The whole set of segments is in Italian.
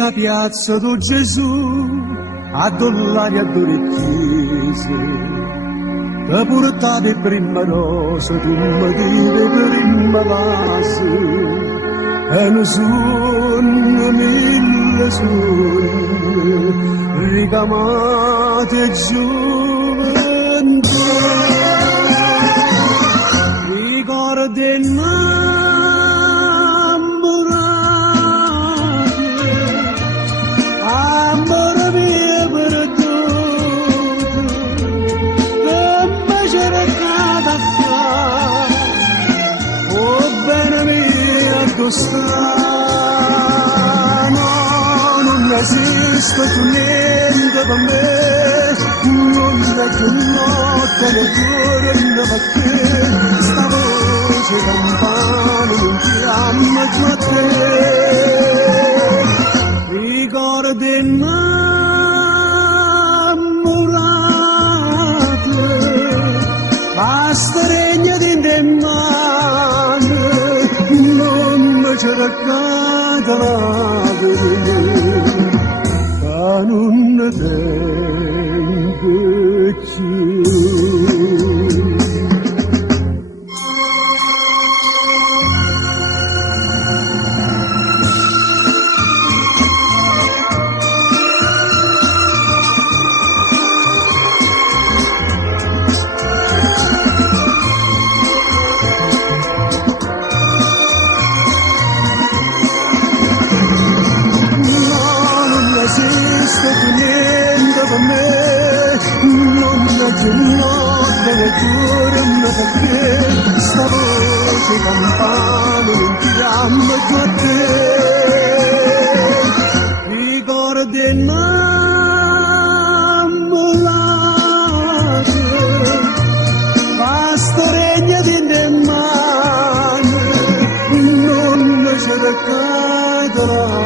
Miesa piazza do Gesù, a dollari a d'orecchiese, te portate prima rosa, tu mi dite prima vase, e ne sono mille sogni, ricamate gioventù, ricordi non esiste più niente per me, non c'è più notte né giorno per te, sta voce campana non chiama più a te, ricordi innamorate, basta regno di te mani, c'era canta la ma non ne tengo più. Niente per me, non c'è più notte né giorno perché sta voce campana non chiama più a te, ricordi innamorate, basta regna di te mani, non c'è raccadola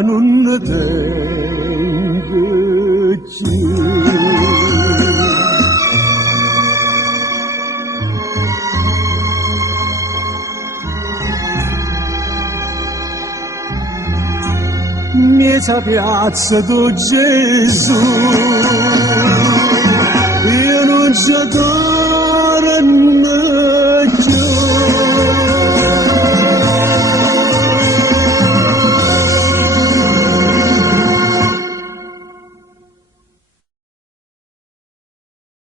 non ne tengo più. Miesa piazza do Gesù, io non c'è